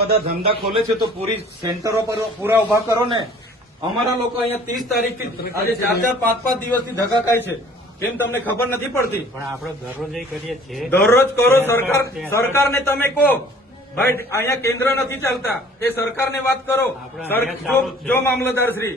બધા ધંધા ખોલે છે તો પૂરી સેન્ટરો પર પૂરા ઊભા કરો ને. અમારા લોકો અહીંયા ત્રીસ તારીખથી આજે ચાર ચાર પાંચ પાંચ દિવસથી ધક્કા ખાય છે. કેમ તમને ખબર નથી પડતી? પણ આપણે દરરોજ કરીએ છીએ. દરરોજ કરો સરકાર સરકારને તમે કહો. ભાઈ અહીંયા કેન્દ્ર નથી ચાલતા. એ સરકારને વાત કરો. જો મામલતદાર શ્રી